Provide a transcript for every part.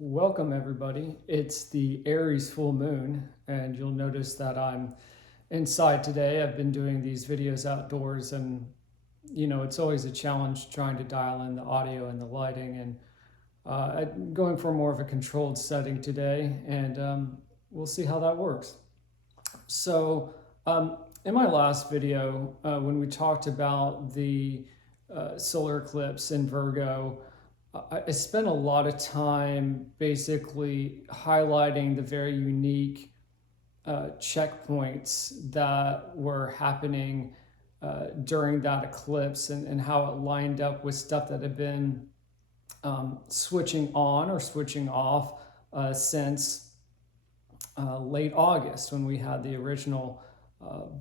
Welcome everybody. It's the Aries full moon, and you'll notice that I'm inside today. I've been doing these videos outdoors, and it's always a challenge trying to dial in the audio and the lighting, and I'm going for more of a controlled setting today, and we'll see how that works. So in my last video, when we talked about the solar eclipse in Virgo, I spent a lot of time basically highlighting the very unique checkpoints that were happening during that eclipse, and how it lined up with stuff that had been switching on or switching off since late August, when we had the original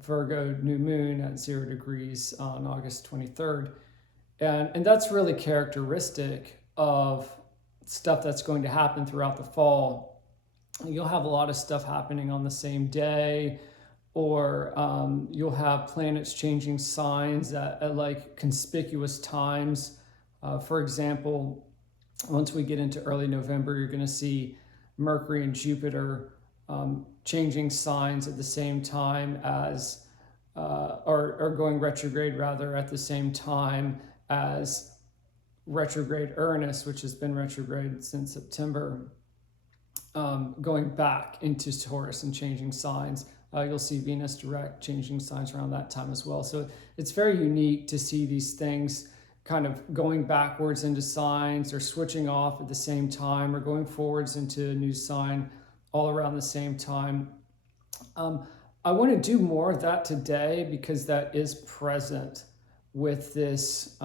Virgo new moon at 0 degrees on August 23rd. And that's really characteristic of stuff that's going to happen throughout the fall. You'll have a lot of stuff happening on the same day, or you'll have planets changing signs at like conspicuous times. For example, once we get into early November, you're going to see Mercury and Jupiter changing signs at the same time as, or going retrograde rather, at the same time as retrograde Uranus, which has been retrograde since September, going back into Taurus and changing signs. You'll see Venus direct changing signs around that time as well. So it's very unique to see these things kind of going backwards into signs, or switching off at the same time, or going forwards into a new sign all around the same time. I want to do more of that today because that is present with this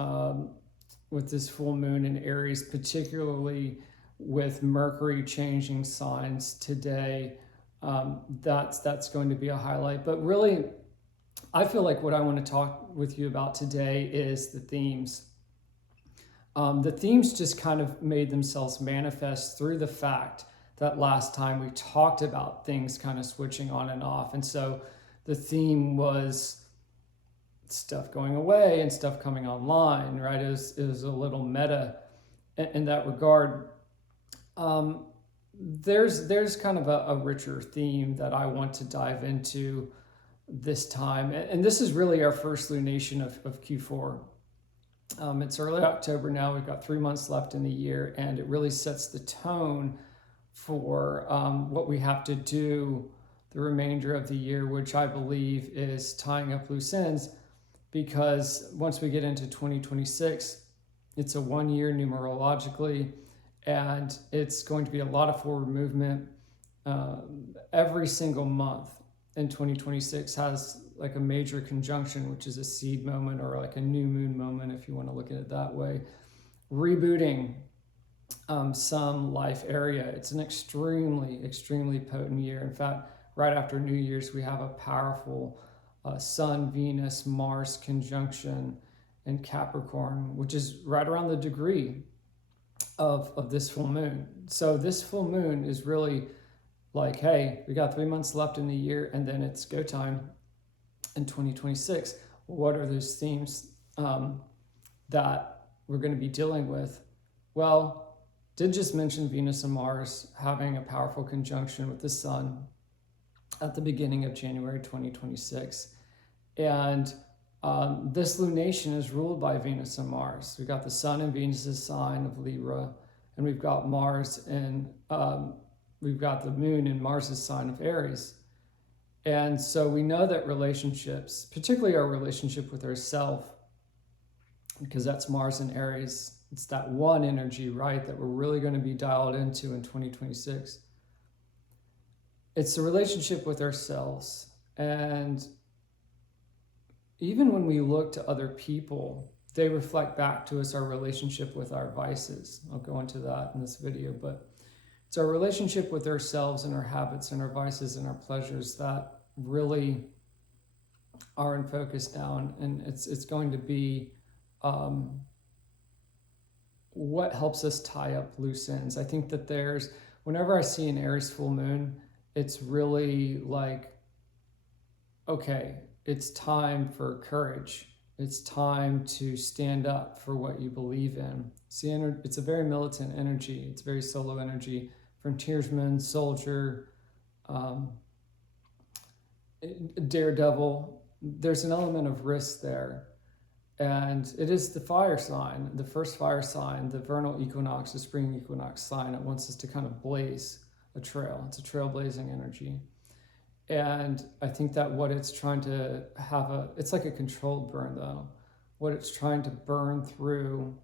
full moon in Aries, particularly with Mercury changing signs today. That's going to be a highlight. But really, I feel like what I want to talk with you about today is the themes. The themes just kind of made themselves manifest through the fact that last time we talked about things kind of switching on and off. And so the theme was stuff going away and stuff coming online, right? It was a little meta in that regard. There's kind of a richer theme that I want to dive into this time. And this is really our first lunation of Q4. It's early October now. We've got 3 months left in the year, and it really sets the tone for what we have to do the remainder of the year, which I believe is tying up loose ends, because once we get into 2026, it's a 1 year numerologically, and it's going to be a lot of forward movement. Every single month in 2026 has like a major conjunction, which is a seed moment, or like a new moon moment, if you want to look at it that way, rebooting some life area. It's an extremely potent year. In fact, right after New Year's, we have a powerful Sun, Venus, Mars conjunction in Capricorn, which is right around the degree of this full moon. So this full moon is really like, hey, we got 3 months left in the year, and then it's go time in 2026. What are those themes that we're going to be dealing with? Well, did just mention Venus and Mars having a powerful conjunction with the Sun at the beginning of January 2026. And this lunation is ruled by Venus and Mars. We've got the Sun in Venus's sign of Libra, and we've got Mars in, we've got the Moon in Mars's sign of Aries. And so we know that relationships, particularly our relationship with ourselves, because that's Mars in Aries, it's that one energy, right, that we're really going to be dialed into in 2026. It's the relationship with ourselves. And even when we look to other people, they reflect back to us our relationship with our vices. I'll go into that in this video, but it's our relationship with ourselves and our habits and our vices and our pleasures that really are in focus now. And it's going to be what helps us tie up loose ends. I think that whenever I see an Aries full moon, it's really like, okay, it's time for courage. It's time to stand up for what you believe in. It's a very militant energy. It's very solo energy. Frontiersman, soldier, um, daredevil. There's an element of risk there. And it is the fire sign, the first fire sign, the vernal equinox, the spring equinox sign. It wants us to kind of blaze a trail. It's a trailblazing energy. And I think that what it's trying to it's like a controlled burn though. What it's trying to burn through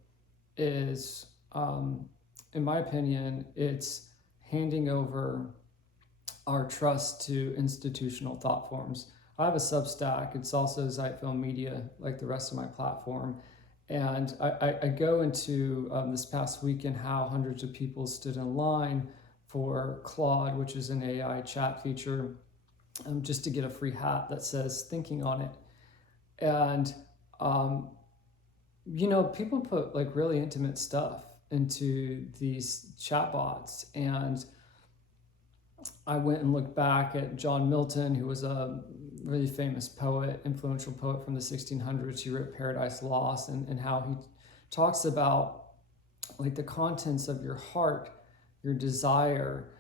is, in my opinion, it's handing over our trust to institutional thought forms. I have a Substack. It's also Zeitfilm Media, like the rest of my platform. And I go into this past weekend how hundreds of people stood in line for Claude, which is an AI chat feature, just to get a free hat that says thinking on it. And, people put like really intimate stuff into these chatbots. And I went and looked back at John Milton, who was a really famous poet, influential poet from the 1600s. He wrote Paradise Lost, and how he talks about like the contents of your heart, your desire,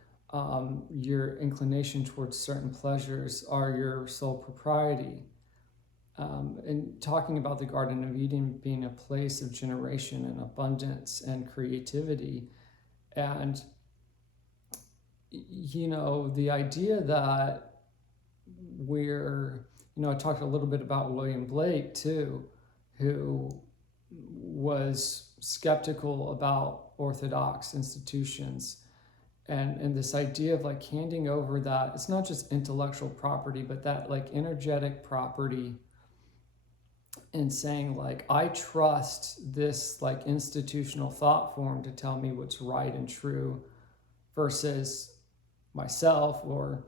your inclination towards certain pleasures are your sole propriety. And talking about the Garden of Eden being a place of generation and abundance and creativity. And the idea that I talked a little bit about William Blake too, who was skeptical about orthodox institutions, and this idea of like handing over that, it's not just intellectual property, but that like energetic property, and saying like, I trust this like institutional thought form to tell me what's right and true versus myself or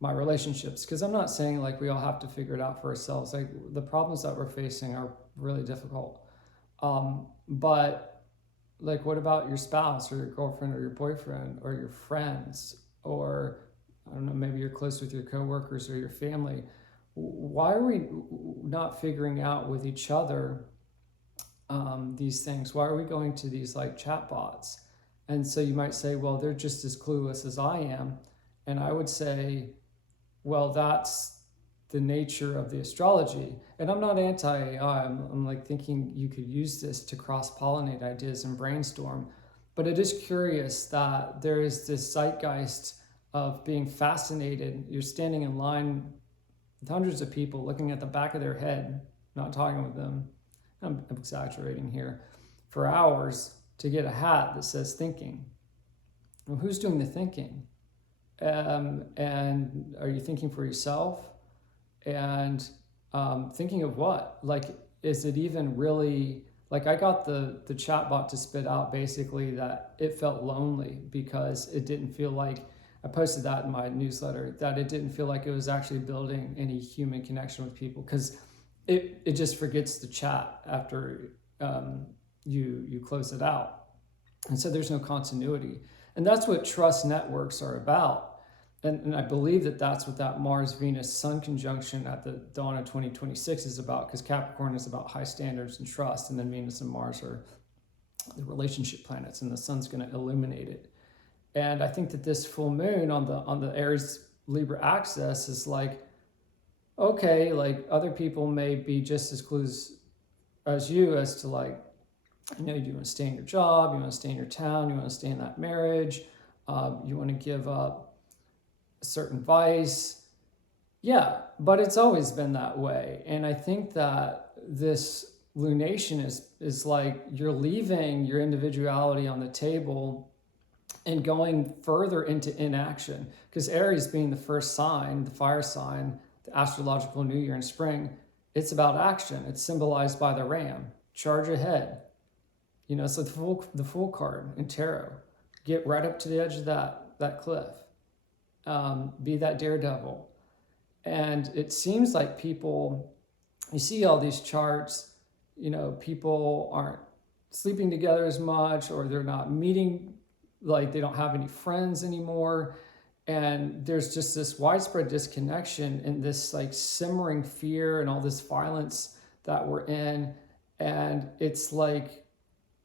my relationships. Because I'm not saying like we all have to figure it out for ourselves. Like the problems that we're facing are really difficult. But like, what about your spouse or your girlfriend or your boyfriend or your friends, or I don't know, maybe you're close with your coworkers or your family? Why are we not figuring out with each other these things? Why are we going to these like chatbots? And so you might say, well, they're just as clueless as I am. And I would say, well, that's the nature of the astrology. And I'm not anti-AI. I'm like thinking you could use this to cross-pollinate ideas and brainstorm. But it is curious that there is this zeitgeist of being fascinated. You're standing in line with hundreds of people looking at the back of their head, not talking with them. I'm exaggerating here, for hours to get a hat that says thinking. Well, who's doing the thinking? And are you thinking for yourself? And thinking of what? Like, is it even really, like I got the chatbot to spit out basically that it felt lonely because it didn't feel like, I posted that in my newsletter, that it didn't feel like it was actually building any human connection with people, because it just forgets the chat after you close it out. And so there's no continuity. And that's what trust networks are about. And I believe that that's what that Mars-Venus Sun conjunction at the dawn of 2026 is about, because Capricorn is about high standards and trust, and then Venus and Mars are the relationship planets, and the Sun's going to illuminate it. And I think that this full moon on the Aries Libra axis is like, okay, like other people may be just as clueless as you as to like, you want to stay in your job, you want to stay in your town, you want to stay in that marriage, you want to give up a certain vice. Yeah, but it's always been that way. And I think that this lunation is like you're leaving your individuality on the table and going further into inaction. Because Aries being the first sign, the fire sign, the astrological new year in spring, it's about action. It's symbolized by the ram. Charge ahead. It's like the Fool card in tarot. Get right up to the edge of that cliff. Be that daredevil. And it seems like people, you see all these charts, people aren't sleeping together as much, or they're not meeting, like they don't have any friends anymore. And there's just this widespread disconnection and this like simmering fear and all this violence that we're in. And it's like,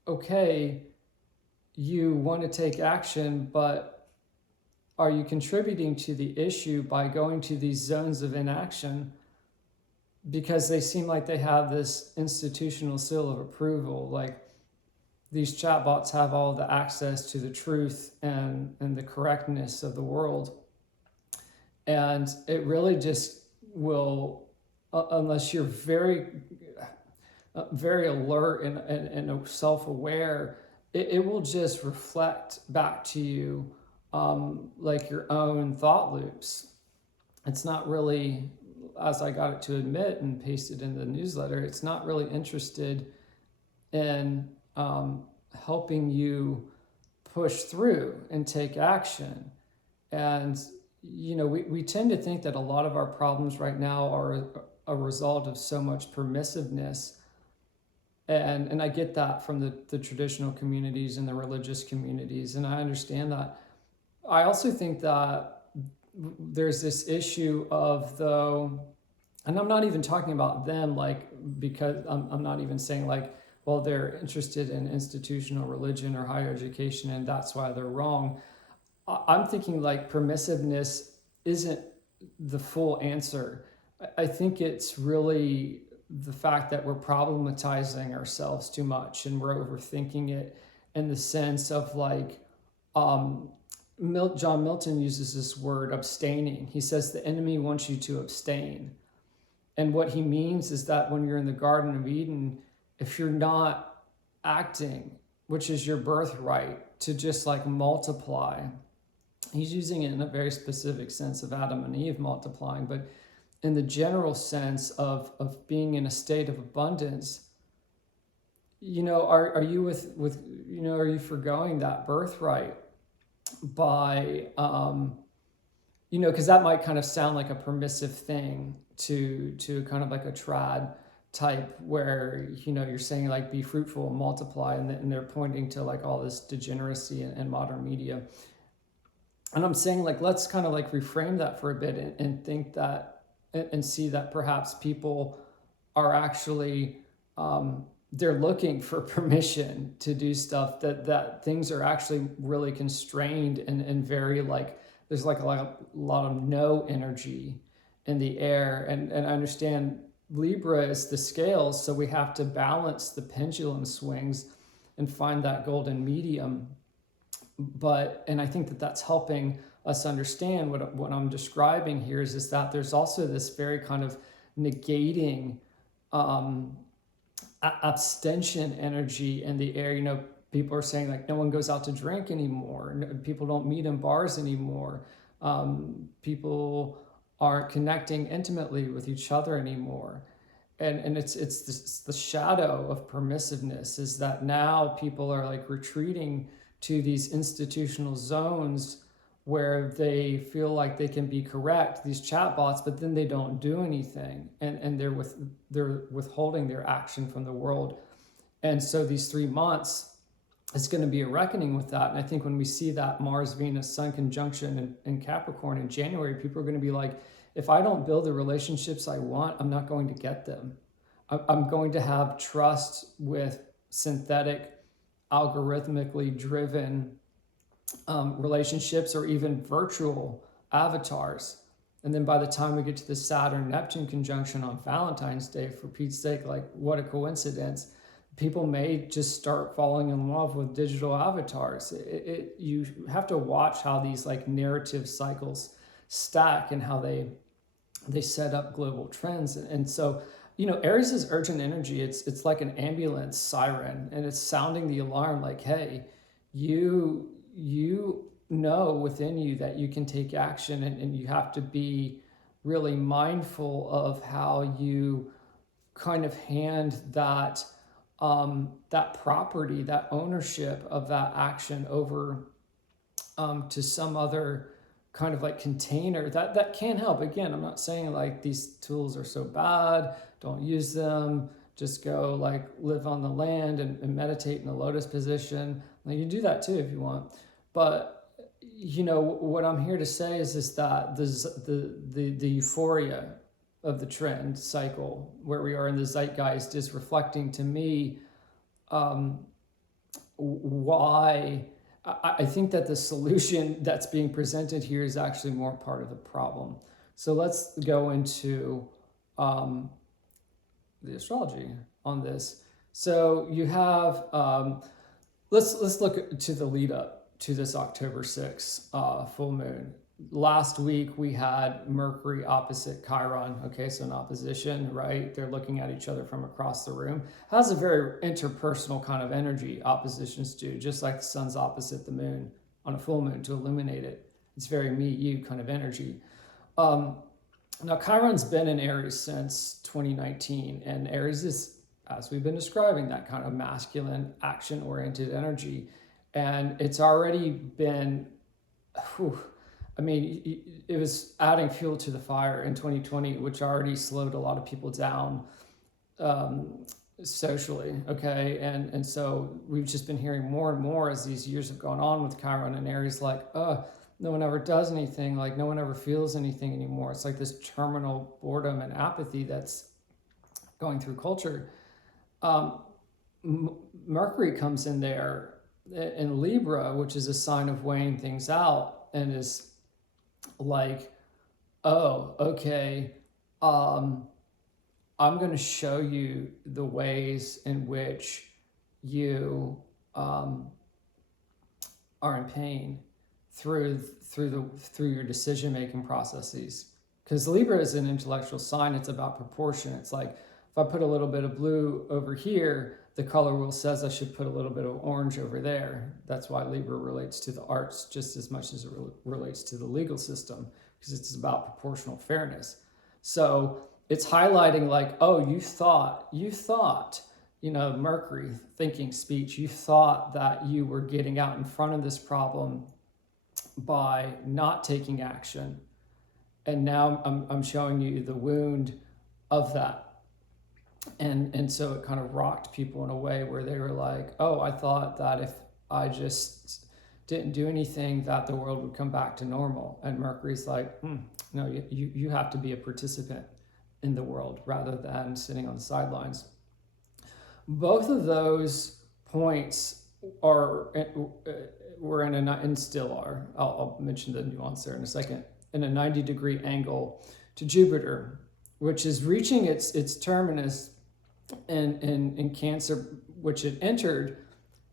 okay, you want to take action, but are you contributing to the issue by going to these zones of inaction? Because they seem like they have this institutional seal of approval. Like these chatbots have all the access to the truth and the correctness of the world. And it really just will, unless you're very alert and self-aware, it will just reflect back to you like your own thought loops. It's not really, as I got it to admit and pasted in the newsletter, it's not really interested in helping you push through and take action. And, we tend to think that a lot of our problems right now are a result of so much permissiveness. And I get that from the traditional communities and the religious communities, and I understand that. I also think that there's this issue of, though, and I'm not even talking about them, like, because I'm not even saying like, well, they're interested in institutional religion or higher education and that's why they're wrong. I'm thinking like permissiveness isn't the full answer. I think it's really the fact that we're problematizing ourselves too much and we're overthinking it, in the sense of like, John Milton uses this word abstaining. He says the enemy wants you to abstain. And what he means is that when you're in the Garden of Eden, if you're not acting, which is your birthright, to just like multiply, he's using it in a very specific sense of Adam and Eve multiplying, but in the general sense of being in a state of abundance, are you are you forgoing that birthright by, because that might kind of sound like a permissive thing to kind of like a trad type, where, you're saying like be fruitful and multiply, and they're pointing to like all this degeneracy in modern media. And I'm saying like, let's kind of like reframe that for a bit and think that, and see that perhaps people are actually, they're looking for permission to do stuff, that things are actually really constrained and very like, there's like a lot of no energy in the air. And I understand Libra is the scales, so we have to balance the pendulum swings and find that golden medium. And I think that that's helping us understand what I'm describing here is that there's also this very kind of negating abstention energy in the air. People are saying like no one goes out to drink anymore. People don't meet in bars anymore. People aren't connecting intimately with each other anymore. And it's the shadow of permissiveness, is that now people are like retreating to these institutional zones where they feel like they can be correct, these chatbots, but then they don't do anything, and they're withholding their action from the world. And so these 3 months is going to be a reckoning with that. And I think when we see that Mars Venus Sun conjunction in Capricorn in January, people are going to be like, if I don't build the relationships I want, I'm not going to get them. I'm going to have trust with synthetic, algorithmically driven relationships, or even virtual avatars. And then by the time we get to the Saturn-Neptune conjunction on Valentine's Day, for Pete's sake, like what a coincidence, people may just start falling in love with digital avatars. You have to watch how these like narrative cycles stack and how they set up global trends. And so, Aries is urgent energy. It's like an ambulance siren, and it's sounding the alarm like, hey, you know within you that you can take action, and you have to be really mindful of how you kind of hand that property, that ownership of that action over to some other kind of like container that can help. Again, I'm not saying like these tools are so bad, don't use them, just go like live on the land and meditate in a lotus position. Like, you do that too if you want. But what I'm here to say is that the euphoria of the trend cycle, where we are in the zeitgeist, is reflecting to me um, why I think that the solution that's being presented here is actually more part of the problem. So let's go into um, the astrology on this. So you have let's look to the lead up to this October 6th full moon. Last week we had Mercury opposite Chiron. Okay, so an opposition, right? They're looking at each other from across the room. Has a very interpersonal kind of energy, oppositions do, just like the sun's opposite the moon on a full moon to illuminate it. It's very me, you kind of energy. Um, Now, Chiron's been in Aries since 2019, and Aries is, as we've been describing, that kind of masculine, action-oriented energy. And it's already been, whew, I mean, it was adding fuel to the fire in 2020, which already slowed a lot of people down um, socially, okay? And so we've just been hearing more and more as these years have gone on with Chiron and Aries, like, no one ever does anything, like no one ever feels anything anymore. It's like this terminal boredom and apathy that's going through culture. Um, Mercury comes in there in Libra, which is a sign of weighing things out, and is like, oh, okay, I'm going to show you the ways in which you are in pain through your decision making processes, because Libra is an intellectual sign. It's about proportion. It's like, if I put a little bit of blue over here, the color wheel says I should put a little bit of orange over there. That's why Libra relates to the arts just as much as it relates to the legal system, because it's about proportional fairness. So it's highlighting like, oh, you thought, Mercury, thinking speech, you thought that you were getting out in front of this problem by not taking action. And now I'm showing you the wound of that. And so it kind of rocked people in a way where they were like, oh, I thought that if I just didn't do anything, that the world would come back to normal. And Mercury's like, no, you have to be a participant in the world rather than sitting on the sidelines. Both of those points were in and still are, I'll mention the nuance there in a second, in a 90-degree angle to Jupiter, which is reaching its terminus in Cancer, which it entered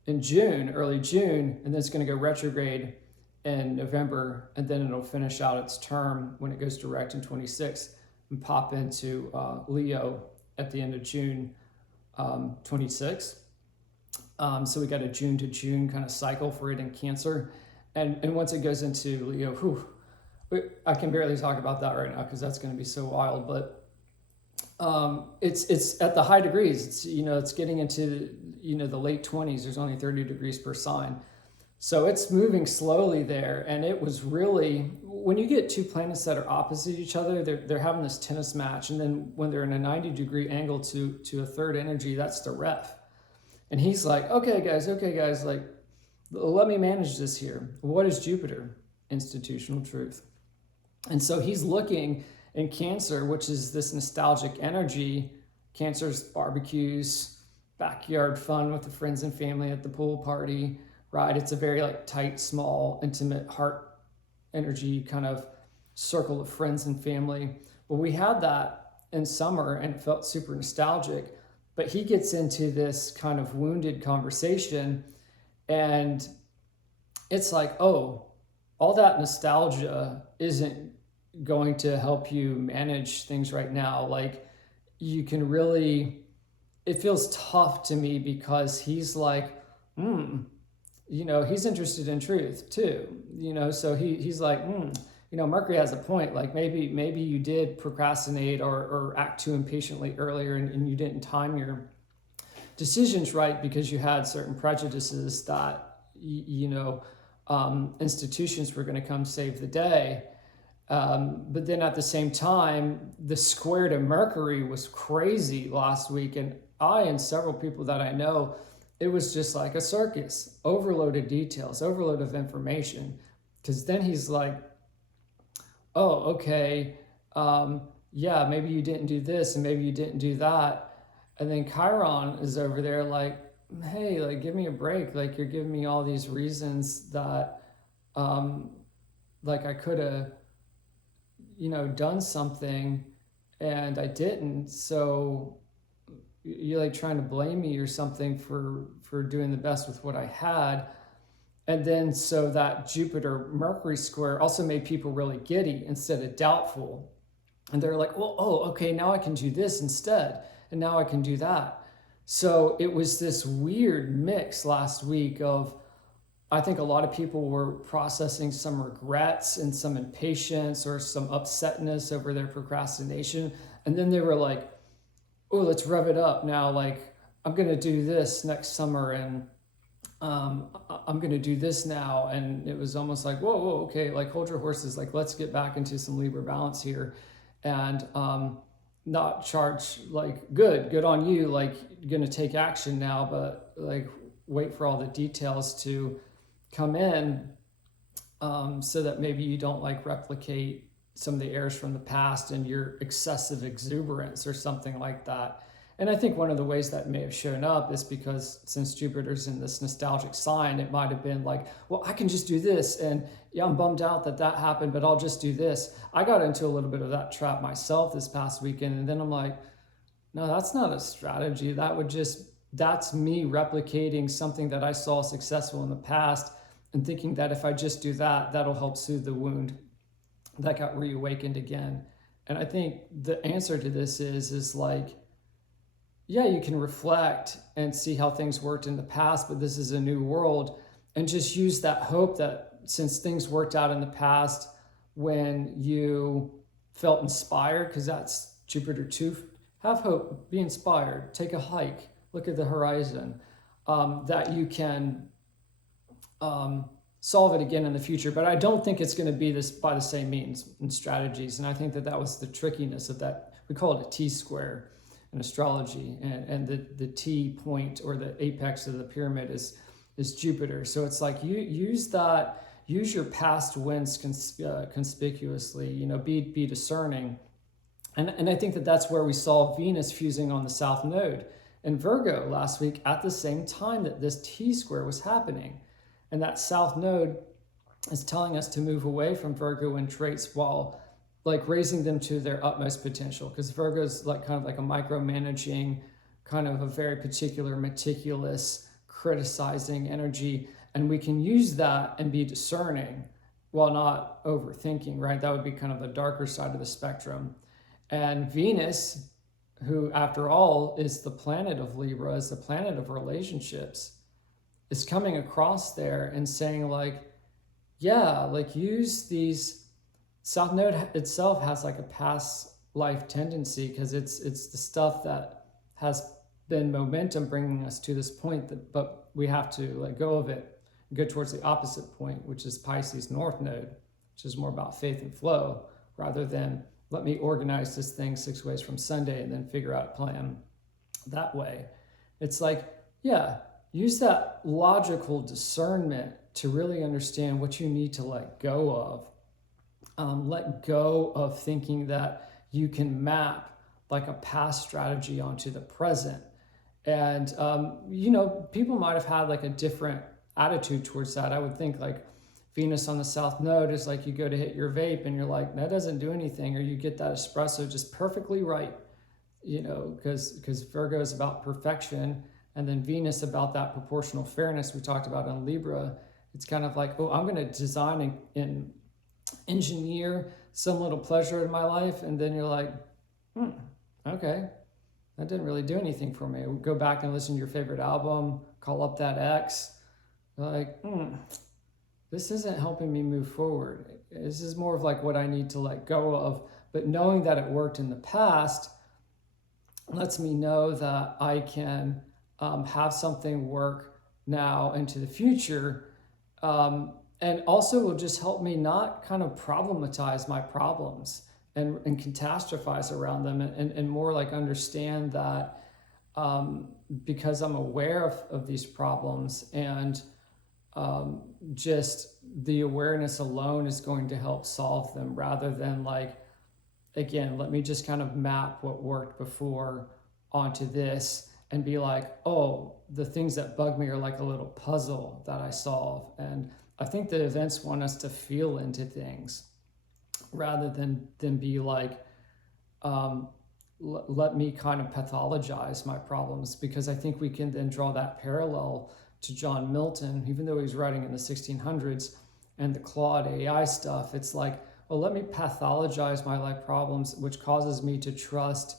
in June, early June, and then it's going to go retrograde in November, and then it'll finish out its term when it goes direct in 26 and pop into Leo at the end of June 26. So we got a June to June kind of cycle for it in Cancer. And once it goes into Leo, I can barely talk about that right now because that's going to be so wild. But it's at the high degrees. It's getting into the late 20s. There's only 30 degrees per sign. So it's moving slowly there. And it was really, when you get two planets that are opposite each other, they're having this tennis match. And then when they're in a 90-degree angle to a third energy, that's the ref. And he's like, okay, guys, like, let me manage this here. What is Jupiter? Institutional truth. And so he's looking in Cancer, which is this nostalgic energy. Cancer's barbecues, backyard fun with the friends and family at the pool party, right? It's a very like tight, small, intimate heart energy kind of circle of friends and family. Well, we had that in summer and it felt super nostalgic. But he gets into this kind of wounded conversation, and it's like, oh, all that nostalgia isn't going to help you manage things right now. Like, you can really, it feels tough to me because he's like, he's interested in truth too, so he's like, Mercury has a point. Like maybe you did procrastinate or act too impatiently earlier and you didn't time your decisions right because you had certain prejudices that, institutions were going to come save the day. But then at the same time, the square to Mercury was crazy last week. And I and several people that I know, it was just like a circus, overloaded details, overload of information. Because then he's like, oh, okay, yeah, maybe you didn't do this and maybe you didn't do that. And then Chiron is over there like, hey, like, give me a break. Like, you're giving me all these reasons that, um, like, I could have, done something and I didn't. So you're like trying to blame me or something for doing the best with what I had. And then so that Jupiter Mercury square also made people really giddy instead of doubtful. And they're like, well, oh, okay, now I can do this instead. And now I can do that. So it was this weird mix last week of, I think a lot of people were processing some regrets and some impatience or some upsetness over their procrastination. And then they were like, oh, let's rev it up now. Like, I'm going to do this next summer and I'm going to do this now. And it was almost like, whoa, okay, like hold your horses. Like, let's get back into some Libra balance here and not charge like, good on you. Like, you're going to take action now, but like, wait for all the details to come in so that maybe you don't like replicate some of the errors from the past and your excessive exuberance or something like that. And I think one of the ways that may have shown up is because since Jupiter's in this nostalgic sign, it might have been like, well, I can just do this. And yeah, I'm bummed out that that happened, but I'll just do this. I got into a little bit of that trap myself this past weekend. And then I'm like, no, that's not a strategy. That's me replicating something that I saw successful in the past and thinking that if I just do that, that'll help soothe the wound that got reawakened again. And I think the answer to this is like, yeah, you can reflect and see how things worked in the past, but this is a new world. And just use that hope that since things worked out in the past when you felt inspired, because that's Jupiter 2, have hope, be inspired, take a hike, look at the horizon, that you can solve it again in the future. But I don't think it's going to be this by the same means and strategies. And I think that was the trickiness of that. We call it a T-square in astrology, and the T point or the apex of the pyramid is Jupiter. So it's like you use your past wins conspicuously. Be discerning, and I think that that's where we saw Venus fusing on the South Node in Virgo last week at the same time that this T square was happening, and that South Node is telling us to move away from Virgo and traits while like raising them to their utmost potential, because Virgo is like kind of like a micromanaging, kind of a very particular, meticulous, criticizing energy. And we can use that and be discerning while not overthinking, right? That would be kind of the darker side of the spectrum. And Venus, who after all is the planet of Libra, is the planet of relationships, is coming across there and saying like, yeah, like use these. South Node itself has like a past life tendency because it's the stuff that has been momentum bringing us to this point, but we have to let go of it and go towards the opposite point, which is Pisces North Node, which is more about faith and flow rather than let me organize this thing 6 ways from Sunday and then figure out a plan that way. It's like, yeah, use that logical discernment to really understand what you need to let go of. Let go of thinking that you can map like a past strategy onto the present. And, people might have had like a different attitude towards that. I would think like Venus on the South Node is like you go to hit your vape and you're like, that doesn't do anything. Or you get that espresso just perfectly right, because Virgo is about perfection. And then Venus about that proportional fairness we talked about on Libra. It's kind of like, oh, I'm going to design and engineer some little pleasure in my life, and then you're like, okay, that didn't really do anything for me. Go back and listen to your favorite album, call up that ex, like, this isn't helping me move forward. This is more of like what I need to let go of. But knowing that it worked in the past lets me know that I can have something work now into the future. And also will just help me not kind of problematize my problems and catastrophize around them, and more like understand that because I'm aware of these problems, and just the awareness alone is going to help solve them, rather than like again, let me just kind of map what worked before onto this and be like, oh, the things that bug me are like a little puzzle that I solve. And I think that events want us to feel into things rather than be like, let me kind of pathologize my problems, because I think we can then draw that parallel to John Milton, even though he's writing in the 1600s, and the Claude AI stuff. It's like, well, let me pathologize my life problems, which causes me to trust,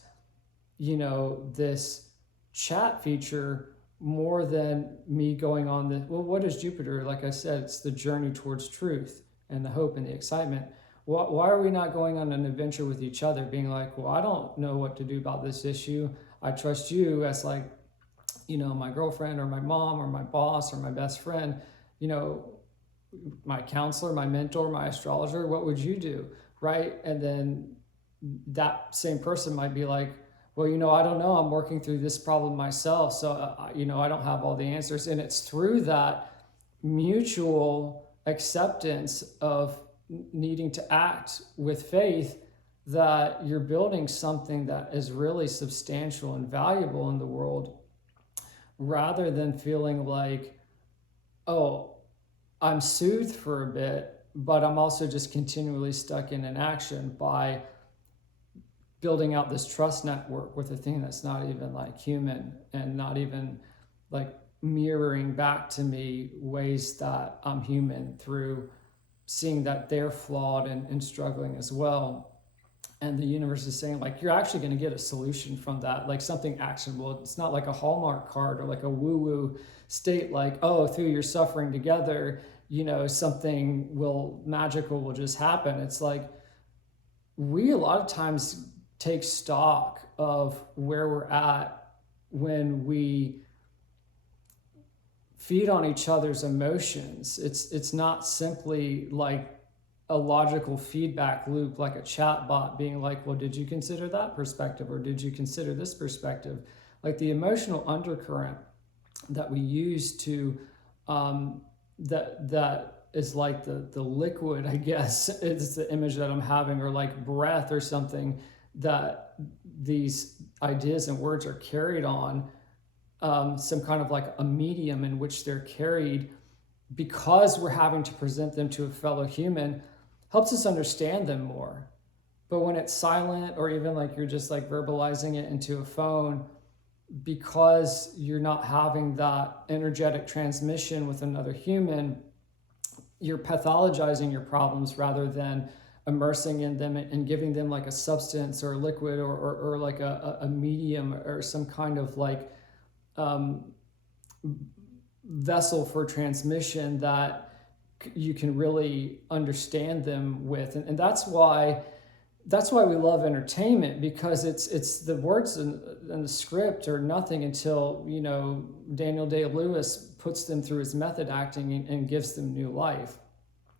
this chat feature more than me going on the, well, what is Jupiter? Like I said, it's the journey towards truth and the hope and the excitement. Why are we not going on an adventure with each other, being like, well, I don't know what to do about this issue. I trust you as like, my girlfriend or my mom or my boss or my best friend, my counselor, my mentor, my astrologer. What would you do? Right? And then that same person might be like, well, I don't know. I'm working through this problem myself. So, I don't have all the answers. And it's through that mutual acceptance of needing to act with faith that you're building something that is really substantial and valuable in the world, rather than feeling like, oh, I'm soothed for a bit, but I'm also just continually stuck in inaction by building out this trust network with a thing that's not even like human and not even like mirroring back to me ways that I'm human, through seeing that they're flawed and struggling as well. And the universe is saying, like, you're actually going to get a solution from that, like something actionable. It's not like a Hallmark card or like a woo-woo state, like, oh, through your suffering together, something magical will just happen. It's like, we a lot of times take stock of where we're at when we feed on each other's emotions. It's not simply like a logical feedback loop, like a chat bot being like, well, did you consider that perspective, or did you consider this perspective? Like the emotional undercurrent that we use to that is like the liquid, I guess, it's the image that I'm having, or like breath or something, that these ideas and words are carried on, some kind of like a medium in which they're carried, because we're having to present them to a fellow human, helps us understand them more. But when it's silent, or even like you're just like verbalizing it into a phone, because you're not having that energetic transmission with another human, you're pathologizing your problems rather than immersing in them and giving them like a substance or a liquid, or like a medium, or some kind of like vessel for transmission that you can really understand them with. And that's why we love entertainment, because it's the words and the script are nothing until Daniel Day-Lewis puts them through his method acting and gives them new life.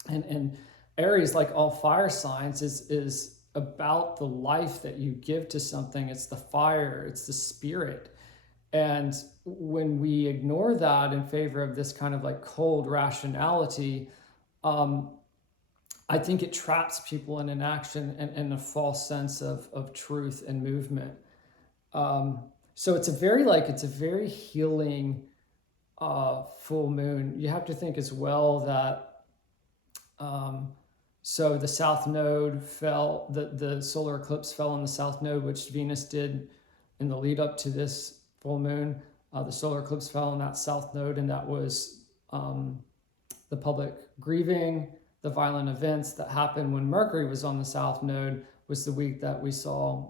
And Aries, like all fire signs, is about the life that you give to something. It's the fire, it's the spirit. And when we ignore that in favor of this kind of like cold rationality, I think it traps people in inaction and a false sense of truth and movement. So it's a very healing full moon. You have to think as well that so the south node fell, the solar eclipse fell on the south node, which Venus did in the lead up to this full moon. The solar eclipse fell on that south node, and that was the public grieving, the violent events that happened when Mercury was on the south node, was the week that we saw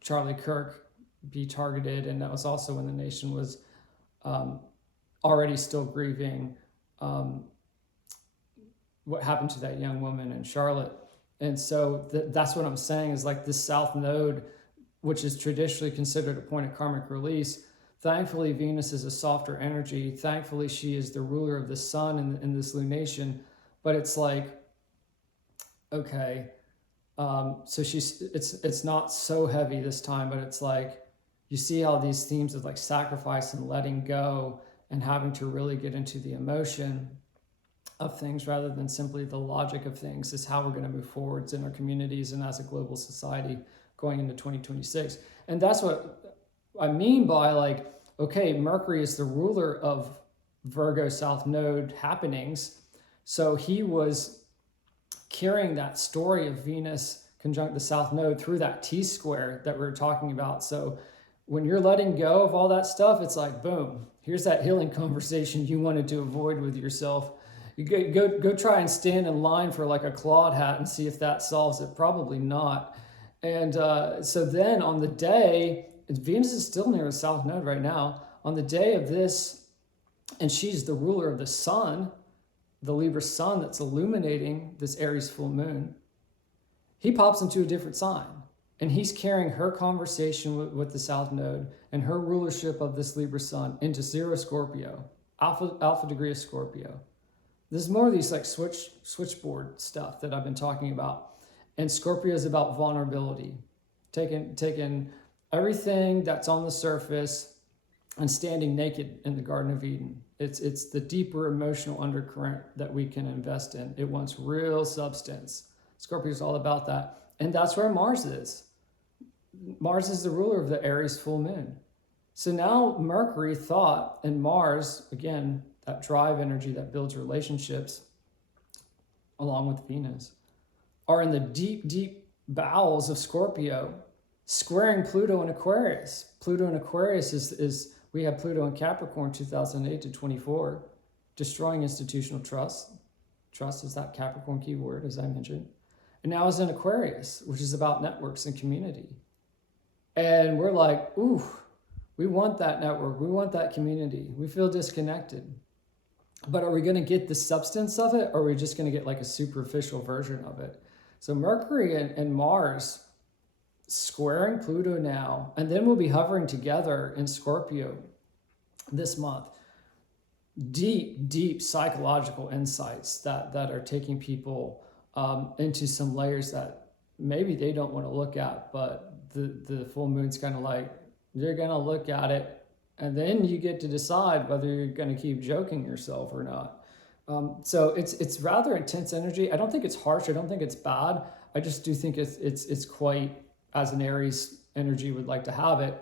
Charlie Kirk be targeted, and that was also when the nation was already still grieving what happened to that young woman in Charlotte. And so that's what I'm saying, is like this south node, which is traditionally considered a point of karmic release. Thankfully, Venus is a softer energy. Thankfully, she is the ruler of the sun in this lunation. But it's like, okay, so it's not so heavy this time, but it's like, you see how these themes of like sacrifice and letting go and having to really get into the emotion of things rather than simply the logic of things is how we're going to move forwards in our communities and as a global society going into 2026. And that's what I mean by like, okay, Mercury is the ruler of Virgo South Node happenings. So he was carrying that story of Venus conjunct the South Node through that T square that we were talking about. So when you're letting go of all that stuff, it's like, boom, here's that healing conversation you wanted to avoid with yourself. You go try and stand in line for like a Claude hat and see if that solves it. Probably not. And so then on the day, Venus is still near the South Node right now. On the day of this, and she's the ruler of the sun, the Libra sun that's illuminating this Aries full moon, he pops into a different sign. And he's carrying her conversation with the South Node and her rulership of this Libra sun into 0 Scorpio, alpha degree of Scorpio. There's more of these like switchboard stuff that I've been talking about. And Scorpio is about vulnerability, taking everything that's on the surface and standing naked in the Garden of Eden. It's the deeper emotional undercurrent that we can invest in. It wants real substance. Scorpio is all about that. And that's where Mars is. Mars is the ruler of the Aries full moon. So now Mercury, thought, and Mars, again, that drive energy that builds relationships, along with Venus, are in the deep, deep bowels of Scorpio, squaring Pluto in Aquarius. Pluto in Aquarius is we have Pluto in Capricorn 2008 to 24, destroying institutional trust. Trust is that Capricorn keyword, as I mentioned. And now it's in Aquarius, which is about networks and community. And we're like, ooh, we want that network. We want that community. We feel disconnected. But are we going to get the substance of it, or are we just going to get like a superficial version of it? So Mercury and Mars squaring Pluto now, and then we'll be hovering together in Scorpio this month. Deep, deep psychological insights that are taking people into some layers that maybe they don't want to look at, but the full moon's kind of like, you're going to look at it, and then you get to decide whether you're going to keep joking yourself or not. So it's rather intense energy. I don't think it's harsh. I don't think it's bad. I just do think it's quite, as an Aries energy would like to have it,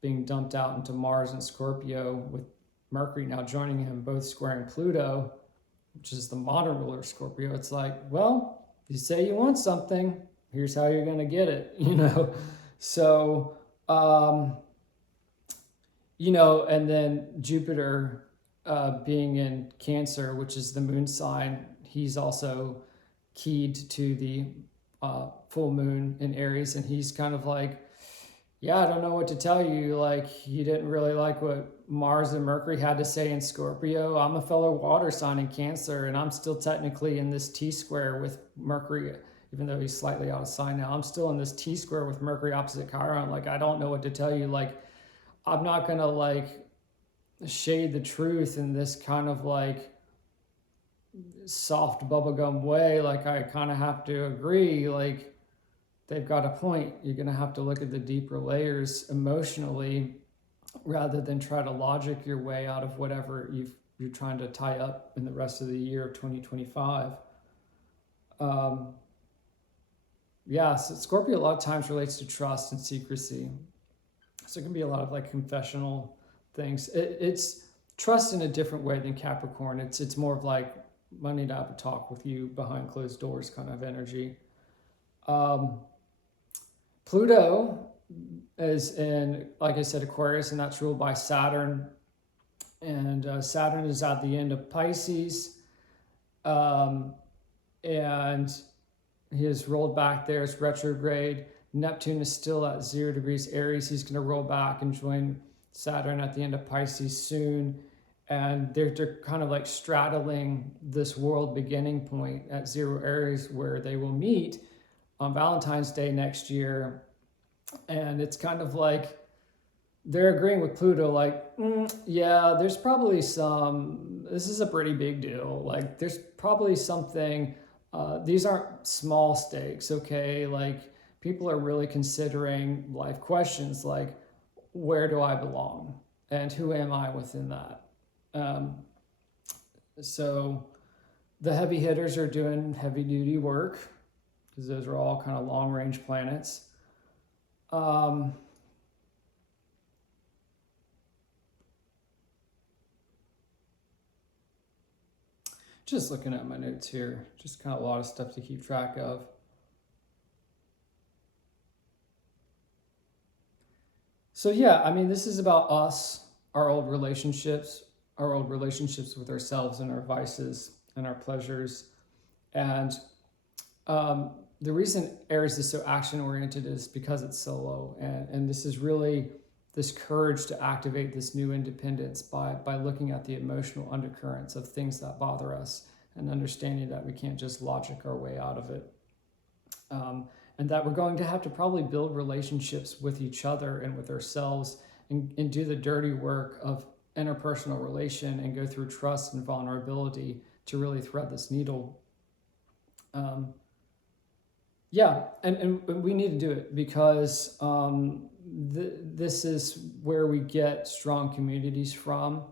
being dumped out into Mars and Scorpio, with Mercury now joining him, both squaring Pluto, which is the modern ruler of Scorpio. It's like, well, you say you want something, here's how you're going to get it, So, and then Jupiter being in Cancer, which is the moon sign, he's also keyed to the full moon in Aries, and he's kind of like, yeah, I don't know what to tell you. Like, you didn't really like what Mars and Mercury had to say in Scorpio. I'm a fellow water sign in Cancer, and I'm still technically in this T square with Mercury, even though he's slightly out of sign now. I'm still in this T square with Mercury opposite Chiron. Like, I don't know what to tell you. Like, I'm not going to like shade the truth in this kind of like soft bubblegum way. Like, I kind of have to agree, like, they've got a point. You're going to have to look at the deeper layers emotionally rather than try to logic your way out of whatever you're trying to tie up in the rest of the year of 2025. So Scorpio a lot of times relates to trust and secrecy. So it can be a lot of like confessional things. It's trust in a different way than Capricorn. It's more of like, I need to have a talk with you behind closed doors kind of energy. Pluto is in, like I said, Aquarius, and that's ruled by Saturn. And Saturn is at the end of Pisces. And he is rolled back there. It's retrograde. Neptune is still at 0 degrees Aries. He's going to roll back and join Saturn at the end of Pisces soon. And they're kind of like straddling this world beginning point at 0 Aries, where they will meet on Valentine's Day next year. And it's kind of like they're agreeing with Pluto, like, yeah, there's probably this is a pretty big deal. Like, there's probably something, these aren't small stakes, okay? Like, people are really considering life questions like, where do I belong? And who am I within that? So The heavy hitters are doing heavy duty work because those are all kind of long range planets. Just looking at my notes here, just kind of a lot of stuff to keep track of. So yeah, I mean, this is about us, our old relationships with ourselves and our vices and our pleasures. And the reason Aries is so action oriented is because it's solo. And this is really this courage to activate this new independence by looking at the emotional undercurrents of things that bother us and understanding that we can't just logic our way out of it. And that we're going to have to probably build relationships with each other and with ourselves and do the dirty work of interpersonal relation and go through trust and vulnerability to really thread this needle. Yeah, and we need to do it because this is where we get strong communities from.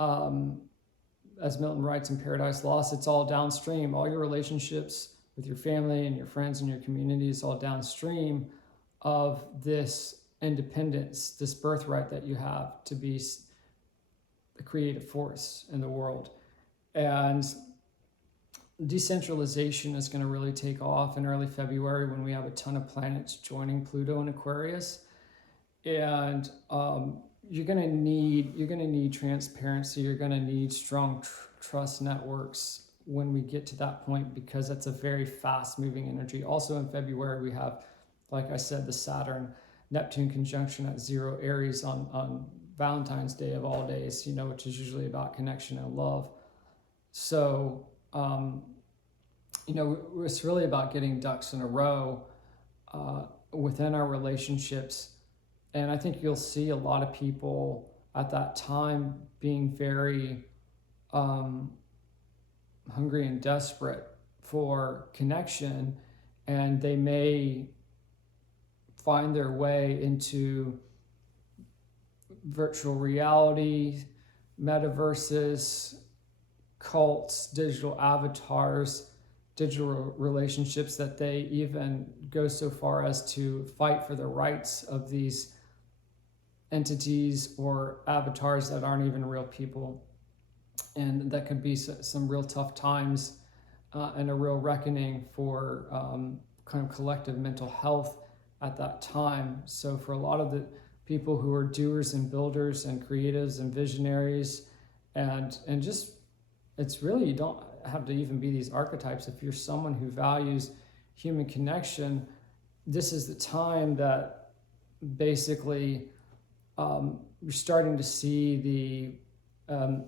As Milton writes in Paradise Lost, it's all downstream. All your relationships with your family and your friends and your community is all downstream of this independence, this birthright that you have to be a creative force in the world. And decentralization is going to really take off in early February when we have a ton of planets joining Pluto in Aquarius. And you're going to need transparency. You're going to need strong trust networks when we get to that point, because it's a very fast moving energy. Also in February, we have, like I said, the Saturn Neptune conjunction at 0 Aries on Valentine's Day of all days, which is usually about connection and love. So, it's really about getting ducks in a row within our relationships. And I think you'll see a lot of people at that time being very hungry and desperate for connection, and they may find their way into virtual reality, metaverses, cults, digital avatars, digital relationships, that they even go so far as to fight for the rights of these entities or avatars that aren't even real people. And that could be some real tough times and a real reckoning for kind of collective mental health at that time. So for a lot of the people who are doers and builders and creatives and visionaries, and just, it's really, you don't have to even be these archetypes. If you're someone who values human connection, this is the time that basically you're starting to see the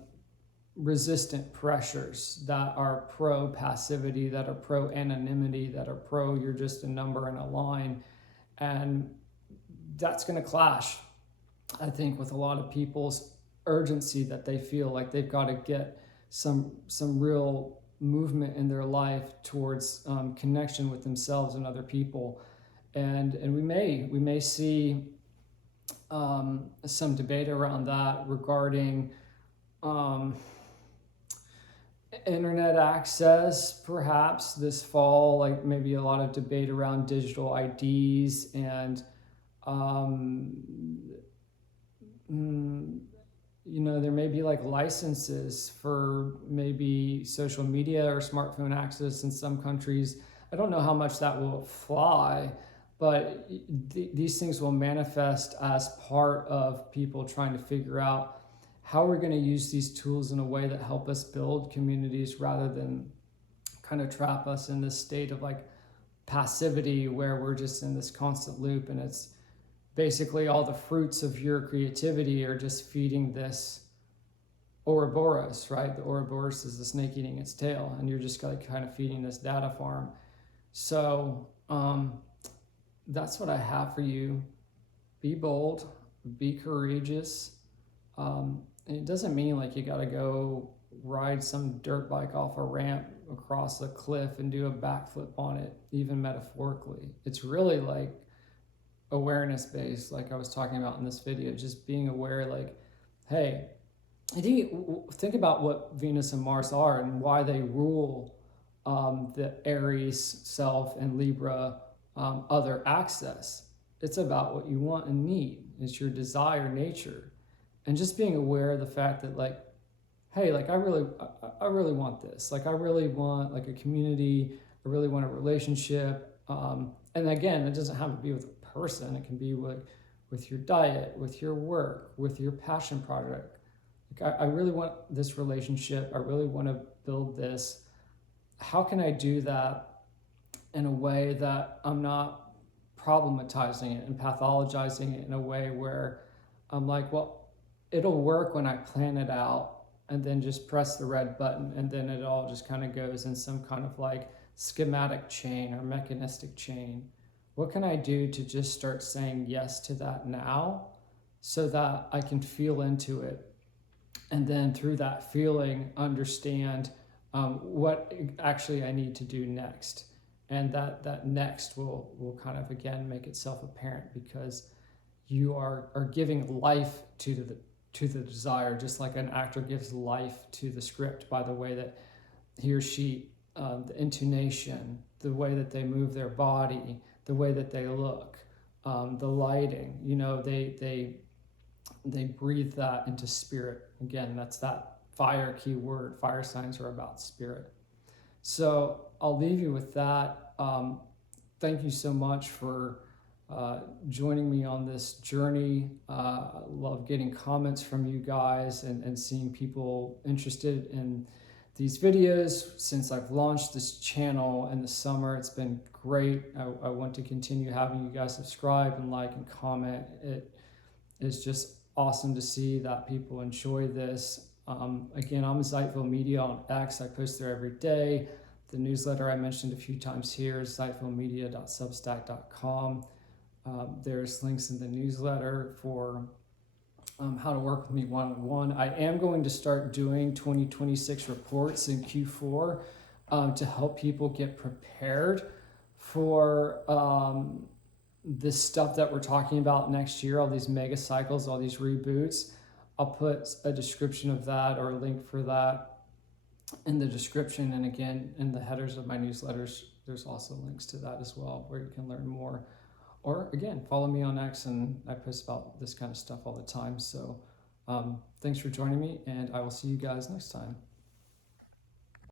resistant pressures that are pro passivity, that are pro anonymity, that are pro you're just a number in a line. And that's going to clash, I think, with a lot of people's urgency that they feel like they've got to get some real movement in their life towards connection with themselves and other people. And we may see some debate around that regarding internet access, perhaps this fall, like maybe a lot of debate around digital IDs and there may be like licenses for maybe social media or smartphone access in some countries. I don't know how much that will fly, but these things will manifest as part of people trying to figure out how we're going to use these tools in a way that help us build communities rather than kind of trap us in this state of like passivity where we're just in this constant loop, and it's basically all the fruits of your creativity are just feeding this Ouroboros, right? The Ouroboros is the snake eating its tail, and you're just like kind of feeding this data farm. So that's what I have for you. Be bold, be courageous. And it doesn't mean like you got to go ride some dirt bike off a ramp across a cliff and do a backflip on it, even metaphorically. It's really like awareness based, like I was talking about in this video, just being aware, like, hey, I think think about what Venus and Mars are and why they rule the Aries self and Libra other access. It's about what you want and need. It's your desire nature, and just being aware of the fact that like, hey, like I really want this. Like I really want like a community. I really want a relationship. And again, it doesn't have to be with a person. It can be with your diet, with your work, with your passion project. Like I really want this relationship. I really want to build this. How can I do that in a way that I'm not problematizing it and pathologizing it in a way where I'm like, well, it'll work when I plan it out and then just press the red button and then it all just kind of goes in some kind of like schematic chain or mechanistic chain. What can I do to just start saying yes to that now so that I can feel into it and then through that feeling understand what actually I need to do next, and that next will kind of again make itself apparent because you are giving life to the desire, just like an actor gives life to the script by the way that he or she the intonation, the way that they move their body, the way that they look, the lighting, you know, they breathe that into spirit. Again, that's that fire key word. Fire signs are about spirit. So I'll leave you with that. Thank you so much for joining me on this journey. I love getting comments from you guys and seeing people interested in these videos. Since I've launched this channel in the summer, it's been great. I want to continue having you guys subscribe and like and comment. It is just awesome to see that people enjoy this. Again, I'm Zeitville Media on X. I post there every day. The newsletter I mentioned a few times here is zeitvillemedia.substack.com. There's links in the newsletter for how to work with me one-on-one. I am going to start doing 2026 reports in Q4 to help people get prepared for this stuff that we're talking about next year, all these mega cycles, all these reboots. I'll put a description of that or a link for that in the description. And again, in the headers of my newsletters, there's also links to that as well, where you can learn more. Or again, follow me on X, and I post about this kind of stuff all the time. So thanks for joining me, and I will see you guys next time.